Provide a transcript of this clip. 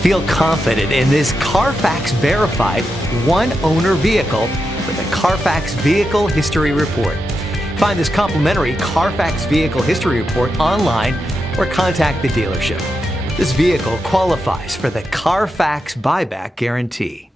Feel confident in this Carfax verified one-owner vehicle with a Carfax Vehicle History Report. Find this complimentary Carfax Vehicle History Report online or contact the dealership. This vehicle qualifies for the Carfax Buyback Guarantee.